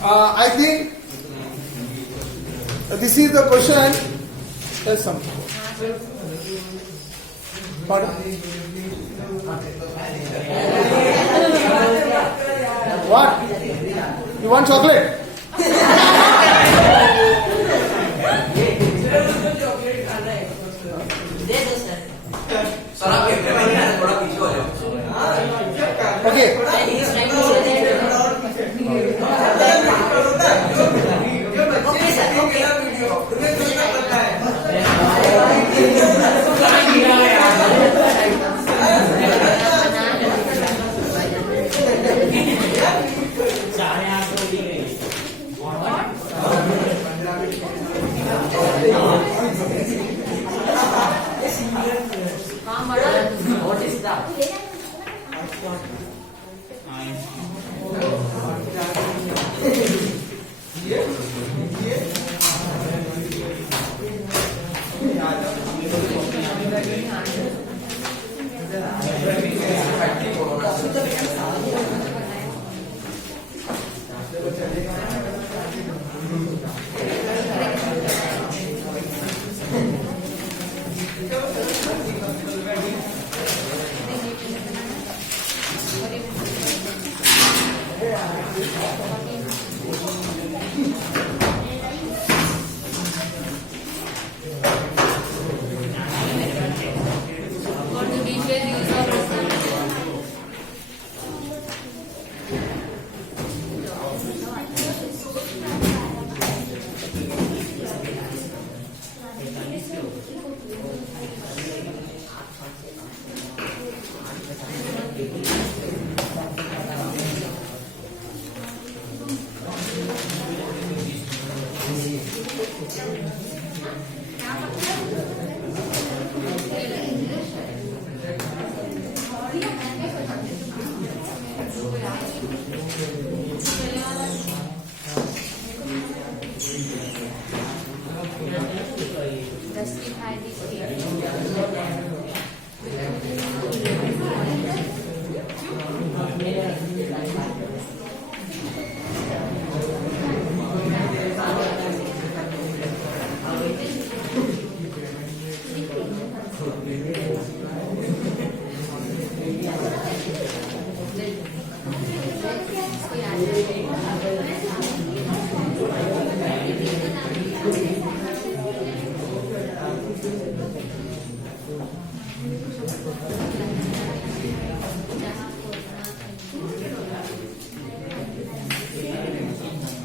I think this is the question. There's something. Pardon? What? You want chocolate? Okay. What is that?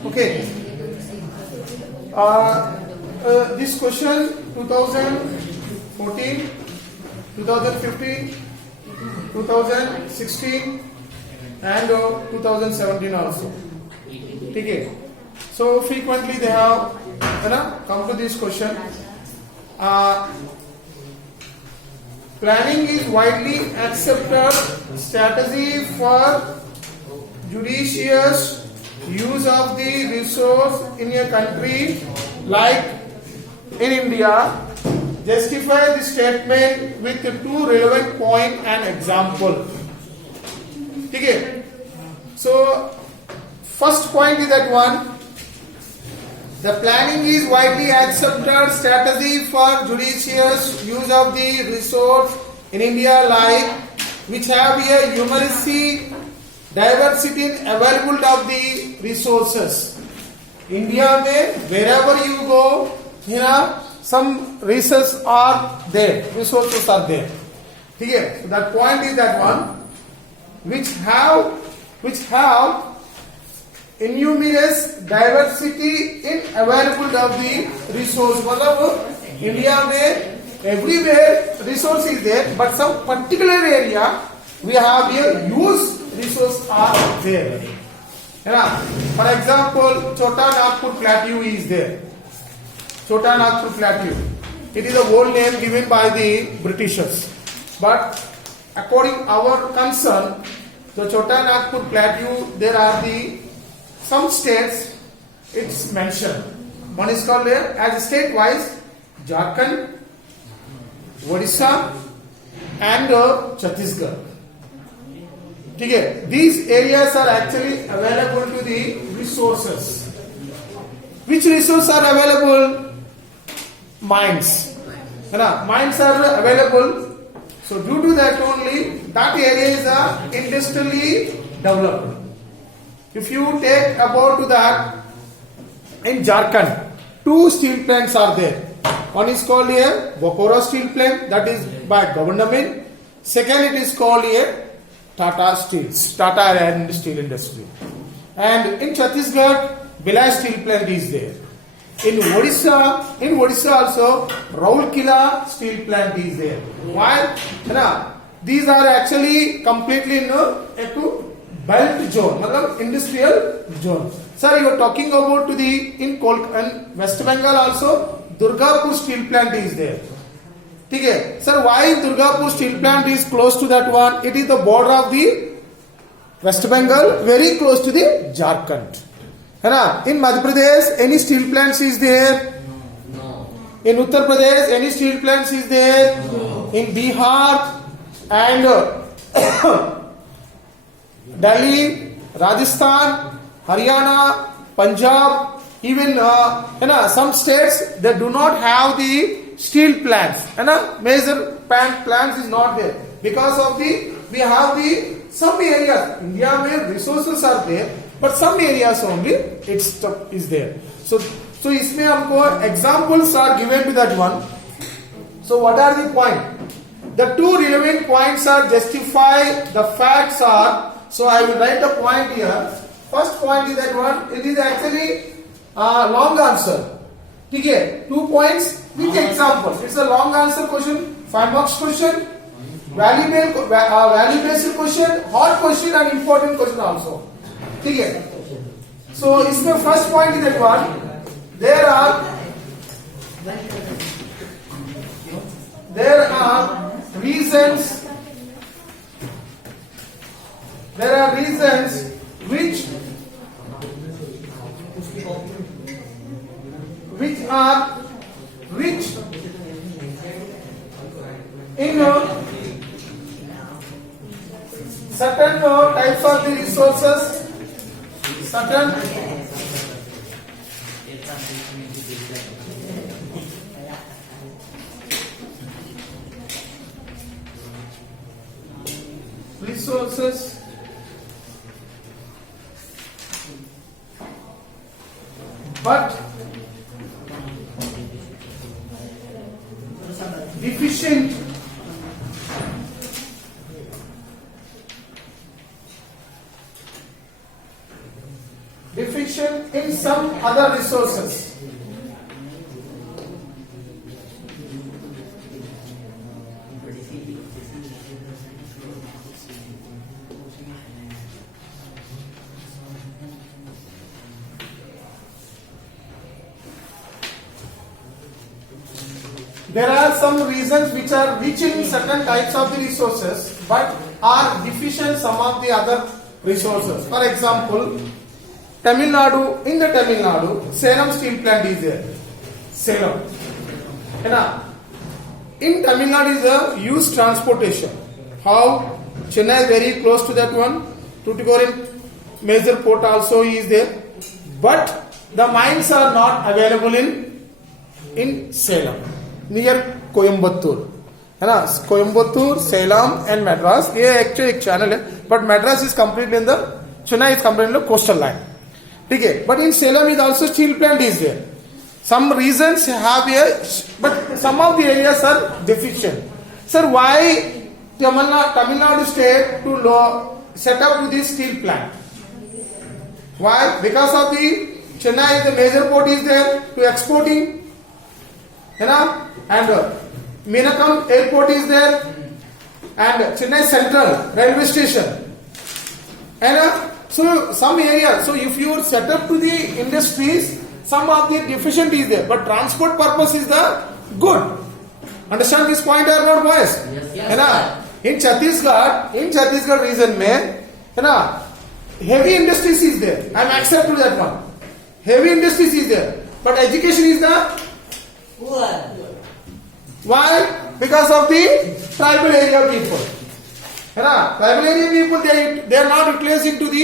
Okay. This question 2014, 2015, 2016 and 2017 also. Okay. So frequently they have come to this question. Planning is widely accepted strategy for judicious use of the resource in a country like in India. Justify the statement with two relevant point and example. Okay. So first point is that one. The planning is widely accepted strategy for judicious use of the resource in India like which have a numeracy diversity in available of the resources. India में wherever you go, some resources are there. Resources are there. Okay, so that point is that one, which have innumerous diversity in available of the resource. मतलब India में everywhere resource is there, but some particular area we have here use resource are there. For example, Chota Nagpur Plateau is there. Chota Nagpur Plateau. It is a old name given by the Britishers. But according our concern, the Chota Nagpur Plateau, there are some states it's mentioned. One is called as state wise Jharkhand, Odisha and Chhattisgarh. ठीक है, these areas are actually available to the resources. Which resources are available? Mines, है ना, mines are available. So due to that only, that area is industrially developed. If you take about to that, in Jharkhand, 2 steel plants are there. One is called here Bokoro steel plant, that is by government. Second, it is called here Tata Steels, Tata and Steel Industry. And in Chhattisgarh, Bilai steel plant is there. In Odisha also Rourkela steel plant is there. Why? These are actually completely in a belt zone, मतलब industrial zone. Sir, you are talking about to the in West Bengal also Durgapur steel plant is there. ठीक है, sir, why Durgapur steel plant is close to that one? It is the border of the West Bengal, very close to the Jharkhand. है ना? In Madhya Pradesh, any steel plants is there? No. In Uttar Pradesh, any steel plants is there? No. In Bihar and Delhi, Rajasthan, Haryana, Punjab, even some states they do not have the steel plants. Major plants is not there because of we have some areas. India में resources are there, but some areas only its stuff is there. So इसमें हमको examples are given to that one. So what are the point? The 2 relevant points are justify. The facts are. So I will write the point here. First point is that one. It is actually long answer. ठीक है, 2 points with example. It's a long answer question, 5 marks question, value based question, hard question and important question also. ठीक है. So इसमें first point is that one. There are reasons. There are reasons which are rich in certain types of the resources, certain resources but deficient in some other resources. There are some reasons which are rich in certain types of the resources but are deficient some of the other resources. For example, Tamil Nadu, Salem steel plant is there. Salem. In Tamil Nadu is a used transportation. How? Chennai is very close to that one. Tuticorin major port also is there. But the mines are not available in Salem. Near Coimbatore, है ना? Coimbatore, Salem and Madras. ये actually एक channel है, but Madras is completely in the Chennai is completely in the coastal line. ठीक है, but in Salem is also steel plant is there. Some reasons have here, but some of the areas are deficient. Sir, why Tamil Nadu state to set up this steel plant? Why? Because of the Chennai, the major port is there to exporting, है ना? And Meenakam airport is there, and Chennai Central railway station, and so some area. So if you set up to the industries, some of the deficient is there, but transport purpose is the good. Understand this point or not, boys? Yes, है ना? In Chhattisgarh region में, है ना? Heavy industries is there. I am accept to that one. Heavy industries is there, but education is the poor. Why? Because of the tribal area people. है ना. Tribal area people they are not utilized into the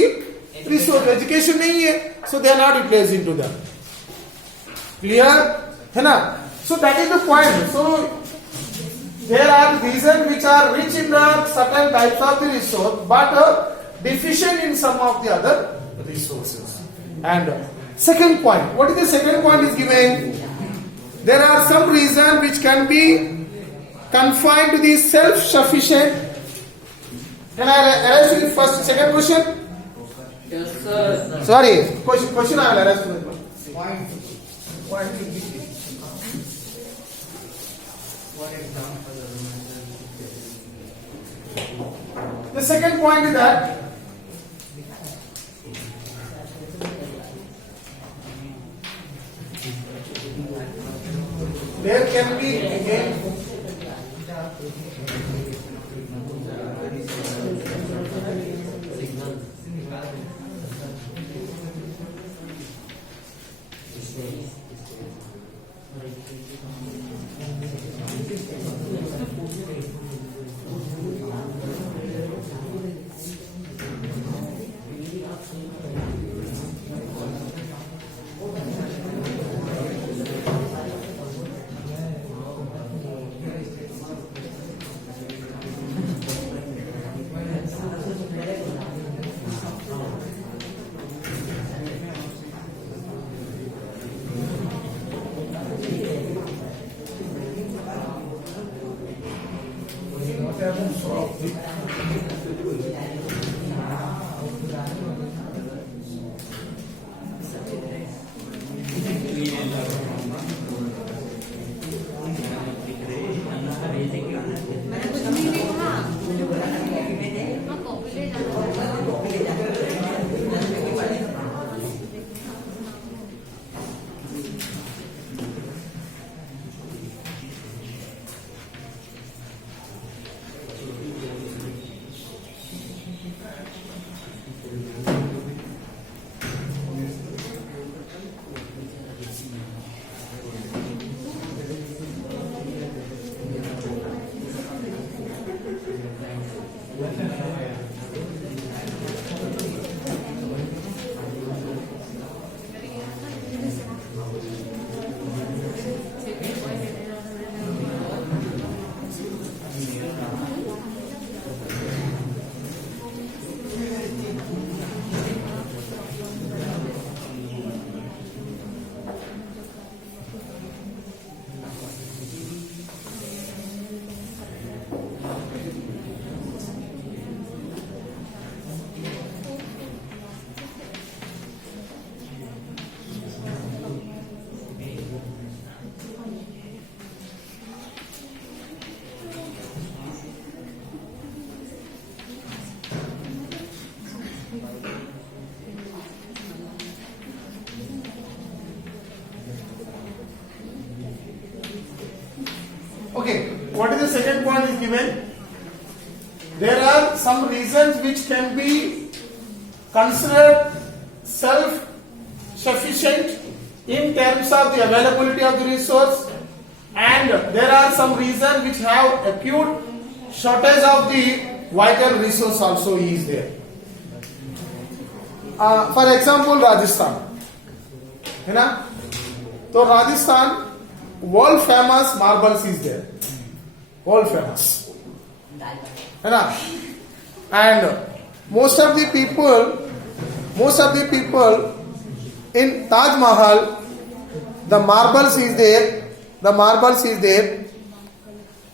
resource. Education नहीं है, so they are not utilized into that. Clear? है ना. So that is the point. So there are regions which are rich in the certain types of the resource, but deficient in some of the other resources. And second point, what is the second point is given? There are some reasons which can be confined to the self-sufficient. Can I ask you the first, second question? Yes, sir. Sorry, question I will ask you. Point. The second point is that there can be again okay, what is the second point is given? There are some reasons which can be considered self-sufficient in terms of the availability of the resource, and there are some reasons which have acute shortage of the vital resource also is there. For example, Rajasthan, है ना? तो Rajasthan world famous marbles is there, world famous, है ना? And most of the people in Taj Mahal, the marbles is there.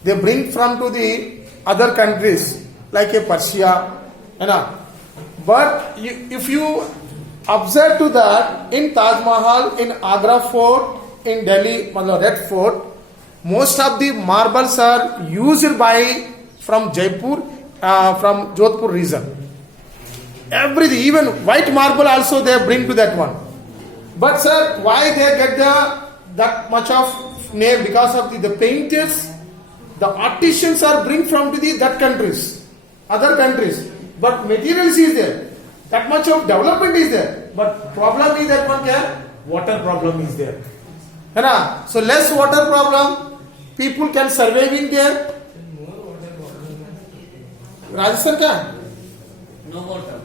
They bring from to the other countries like a Persia, है ना? But if you observe to that, in Taj Mahal, in Agra Fort, in Delhi, Red Fort, most of the marbles are used by from Jaipur, from Jodhpur region. Everything, even white marble also they bring to that one. But sir, why they get that much of name? Because of the painters, the artisans are bring from to the that countries, other countries. But materials is there. That much of development is there. But problem is that one water problem is there. So less water problem, people can survive in there. Rajasthan क्या है? No water.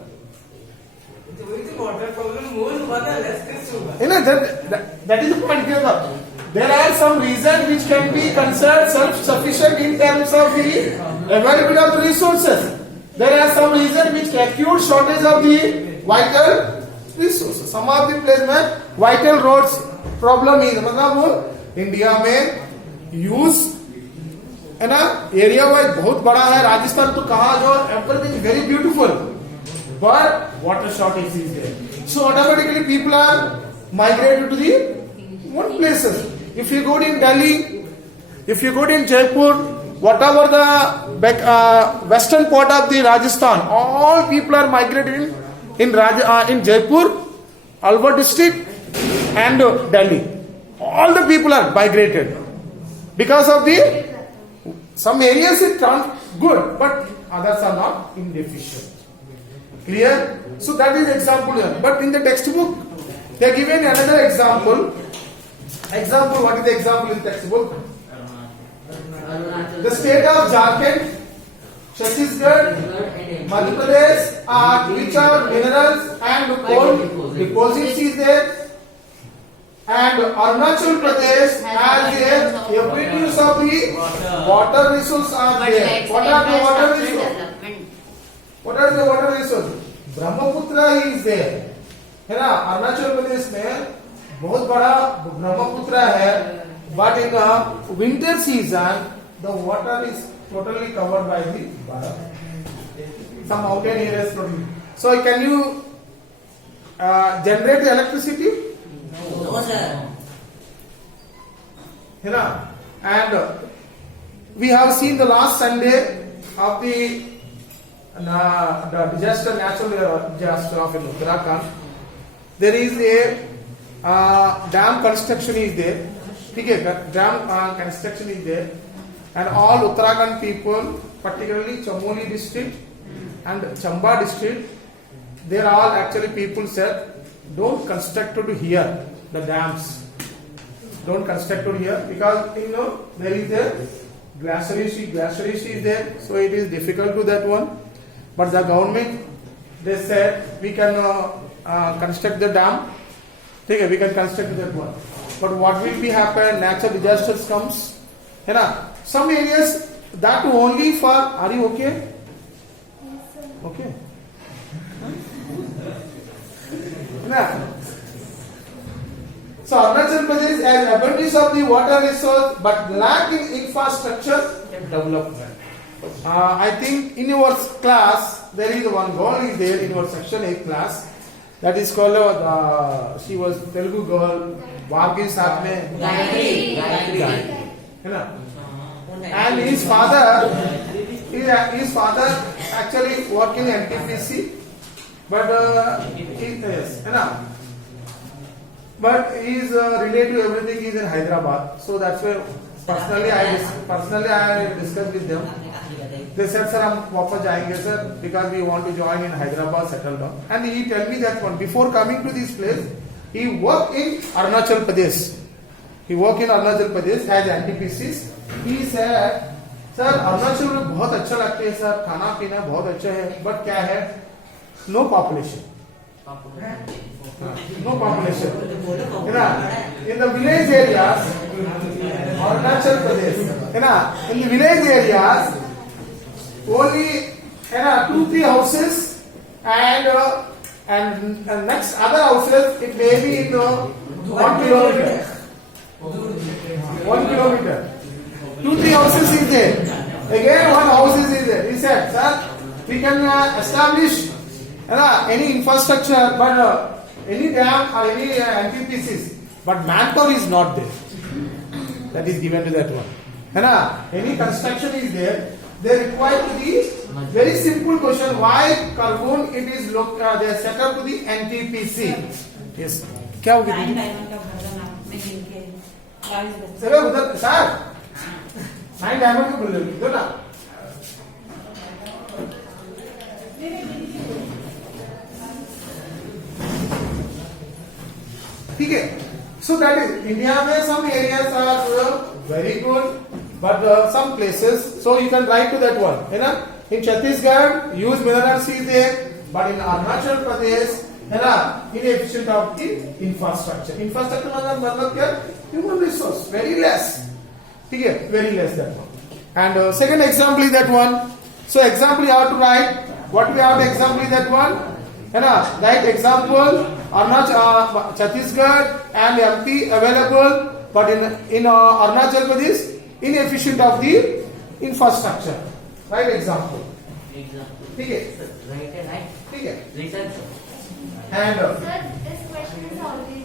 You know, that is the point here. There are some reasons which can be considered self-sufficient in terms of the availability of the resources. There are some reasons which acute shortage of the vital resources. Some of the place में vital roads problem is मतलब India में use है ना area wise बहुत बड़ा है. राजस्थान तो कहा जो everything very beautiful but water shortage is there. So automatically people are migrated to the one places. If you go in Delhi, if you go in Jaipur, whatever the western part of the Rajasthan, all people are migrated in Jaipur, Alwar district and Delhi. All the people are migrated because of the some areas it good, but others are not inefficient. Clear? So that is example here. But in the textbook, they are given another example. Example, what is the example in textbook? The state of Jharkhand, Chhattisgarh, Madhya Pradesh, which are minerals and coal deposits is there. And Arunachal Pradesh has the abundance of the water resources are there. What are the water resources? What are the water resources? Brahmaputra is there. है ना अरुणाचल प्रदेश में बहुत बड़ा ब्रह्मपुत्र है. But in the winter season, the water is totally covered by the Bharat. Some mountain areas. So can you generate electricity? No, sir. है ना? And we have seen the last Sunday of the disaster, natural disaster of in Uttarakhand. There is a dam construction is there. Okay, dam construction is there, and all Uttarakhand people, particularly Chamoli district and Chamba district, they are all actually people said, don't construct it here the dams. Don't construct it here because there is a glacier is there, so it is difficult to that one. But the government, they said we can construct the dam. Okay, we can construct that one. But what will be happen? Natural disasters comes. You know, some areas that only for. Are you okay? Okay. Nah. So Arunachal Pradesh has abundance of the water resource, but lack in infrastructure development. I think in your class there is one girl is there in your section 8 class that is called she was Telugu girl Vargi साथ में Gayatri. है ना. And his father actually work in NTPC, but yes, है ना. But his related to everything is in Hyderabad, so that's why personally I discussed with them. They said, sir, हम वापस जाएंगे sir because we want to join in Hyderabad, settle down. And he tell me that one before coming to this place, he worked in Arunachal Pradesh. He worked in Arunachal Pradesh as NTPCs. He said, sir, Arunachal में बहुत अच्छा लगता है sir, खाना पीना बहुत अच्छा है, but क्या है? No population. No population. In the village areas, Arunachal Pradesh, in the village areas, only 2-3 houses and next other houses it may be in 1 kilometer. 1 kilometer. 2-3 houses is there. Again 1 house is there. He said, sir, we can establish any infrastructure, but any dam or any NTPCs, but manpower is not there. That is given to that one. Any construction is there. They require to the very simple question: why Kargun it is they are set up to the NTPC? Yes. क्या हो गया? Sir उधर sir 9 diamond को बोल दो ना. ठीक है. So that is India में some areas are very good. But some places, so you can write to that one, In Chhattisgarh, use minerals is there, but in Arunachal Pradesh, है ना, inefficient of the infrastructure. Infrastructure मतलब क्या? Human resource, very less. ठीक है, very less that one. And second example is that one. So example you have to write. What we have the example is that one. है ना, write example. Arunachal, Chhattisgarh and MP available, but in Arunachal Pradesh inefficient of the infrastructure. Write example. ठीक है, ठीक है. And Sir, this question is already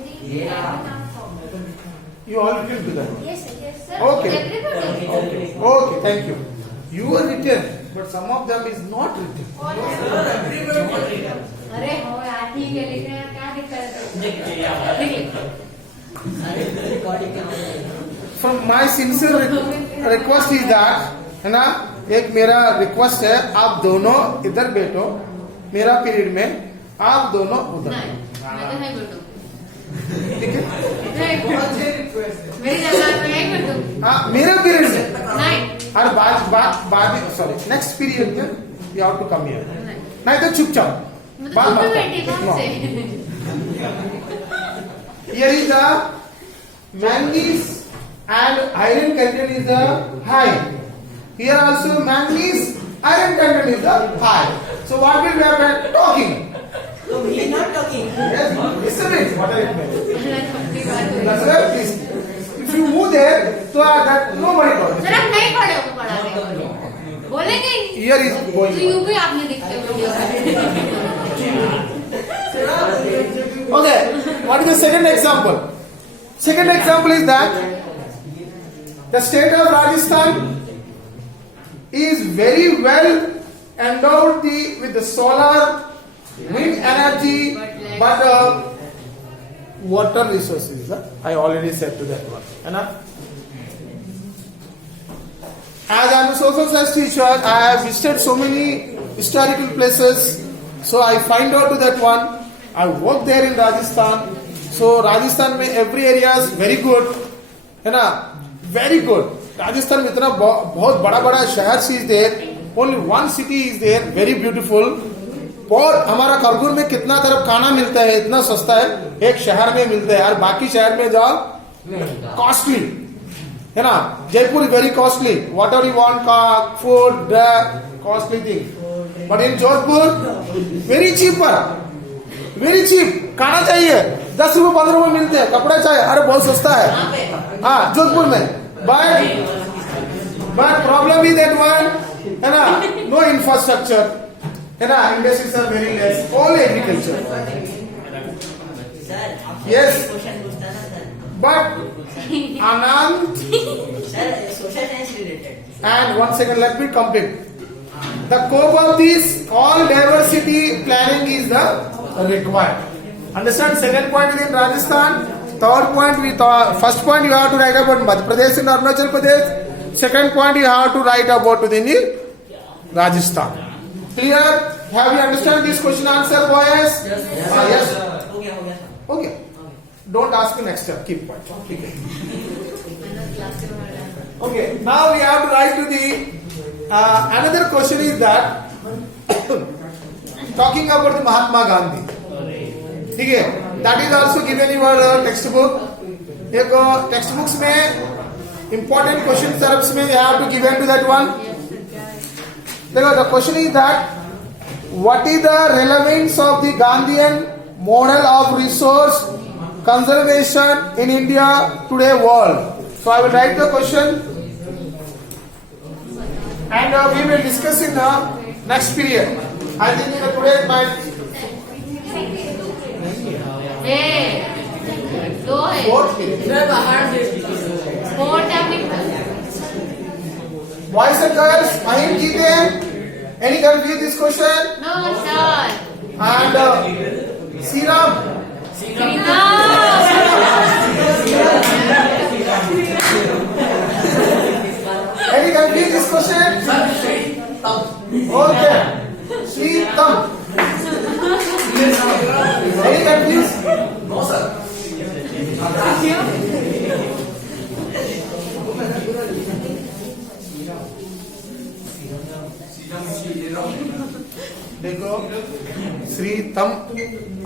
you already did that. Yes, sir. Okay. Everybody. Okay, thank you. You are written, but some of them is not written. अरे हो यार ठीक है लिख रहे हैं क्या दिक्कत है From my sincere request is that, है ना, एक मेरा रिक्वेस्ट है, आप दोनों इधर बैठो, मेरा पीरियड में आप दोनों उधर. मैं तो नहीं बैठूं ठीक है? मेरी जगह पे नहीं बैठूं हाँ, मेरा पीरियड में. नहीं और बाद सॉरी नेक्स्ट पीरियड में you have to come here. नहीं तो चुपचाप मैं तो बात खुद मत बैठी करो. कौन से Here is the manganese and iron content is the high. Here also manganese iron content is the high. So what will happen? Talking. No, he is not talking. Yes, listen it. What are it meant? पक्की बात हुई That's why please. If you move there, so that nobody talks. Sir आप नहीं पढ़े हो पढ़ाने बोलेंगे Here is तो going. यू भी आपने दिखते हो Okay. What is the second example? Second example is that the state of Rajasthan is very well endowed with the solar, wind energy, but water resources. I already said to that one. Enough? As I am a social science teacher, I have visited so many historical places. So I find out to that one. I work there in Rajasthan. So Rajasthan में every area is very good, है ना? Very good. Rajasthan में इतना बहुत बड़ा बड़ा शहर is there. Only one city is there, very beautiful. बहुत हमारा खरगोन में कितना तरफ खाना मिलता है, इतना सस्ता है, एक शहर में मिलता है, और बाकी शहर में जाओ कॉस्टली, है ना? Jaipur is very costly. Whatever you want, food, costly thing. But in Jodhpur very cheaper, very cheap. खाना चाहिए 10 रुपए 15 रुपए मिलते हैं, कपड़ा चाहिए, अरे बहुत सस्ता है. हाँ, जोधपुर में. But problem is that one, है ना, नो इंफ्रास्ट्रक्चर, है ना, industries are very less, all agriculture. Sir Yes. Question पूछता ना sir. But Anand, sir social science related. and one second, let me complete. The core of this all diversity planning is the required. Understand? Second point is in Rajasthan. Third point, first point you have to write about Madhya Pradesh and Arunachal Pradesh. Second point you have to write about within the Rajasthan. Clear? Have you understand this question answer, boys? Yes. Yes. हो गया sir. Okay. Don't ask me next time. Keep quiet. Okay. Okay. Now we have to write to the another question is that talking about the Mahatma Gandhi. ठीक है? That is also given in your textbook. एक textbooks में important question terms में you have to given to that one. देखो, the question is that what is the relevance of the Gandhian model of resource conservation in India today world? So I will write the question and we will discuss in the next period. I think in the today my दो है fourth period. Fourth है Boys and girls, Mahim Jeete, any confuse this question? No sir And Sriram, any confuse this question? Okay. Sri Tam. Any confused? No, sir.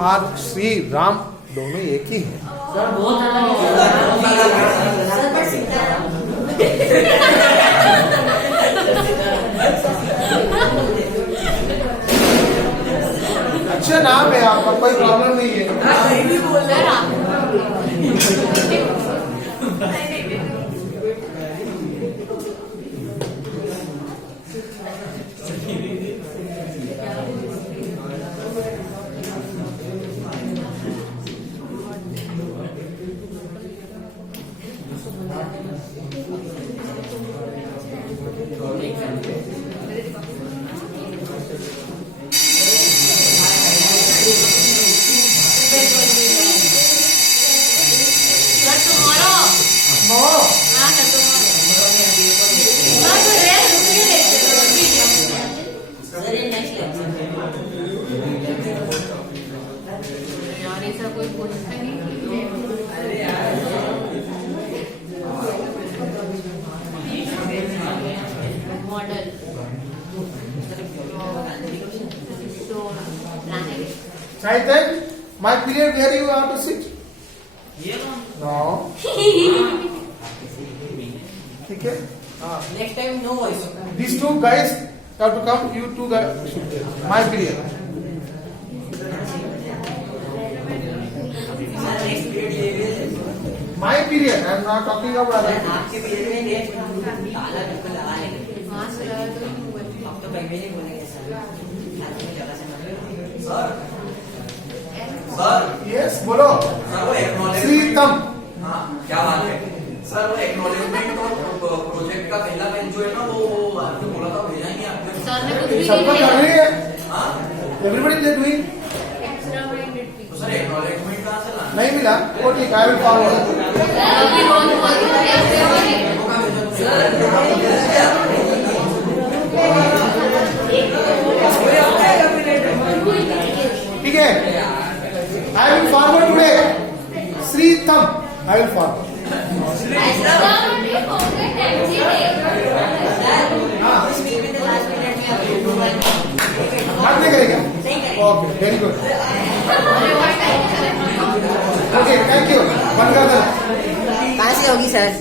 और श्री राम दोनों एक ही है। Sir पर सीताराम अच्छा नाम है आपका, कोई प्रॉब्लम नहीं है। सर आप सर tomorrow मोरो हाँ सर tomorrow हाँ तो रेस्ट रुकिए देखते हो वीडियो सर ये नेक्स्ट यार ऐसा कोई पूछता नहीं मॉडल तो planning Chaitanya, my period where you have to sit? No. ठीक है? हाँ. Next time no voice These two guys have to come. You two guys should be there. My period. Sir next period My period. I am not talking about other. आपके period में next ताला बिल्कुल लगा लेंगे हाँ sir अब तो पहले नहीं बोलेंगे सर आपको जगह से सर Yes, बोलो. सर वो एक्नॉलेजमेंट श्रीतम. हाँ क्या बात है सर वो एक्नॉलेजमेंट और प्रोजेक्ट का पहला पेज जो है ना वो आपने बोला था भेजा ही नहीं आपने सर ने कुछ भी सबको नहीं कर रही है. हाँ Everybody is doing. Extra minded तो सर एक्नॉलेजमेंट कहाँ से लाना नहीं मिला. वो ठीक. I will forward. अभी रोज बोल रहे हैं ठीक है. I will forward today. श्रीतम. I will forward. आप नहीं करेंगे. Okay, very good. Okay, thank you. बंद कर दो. कहाँ से होगी सर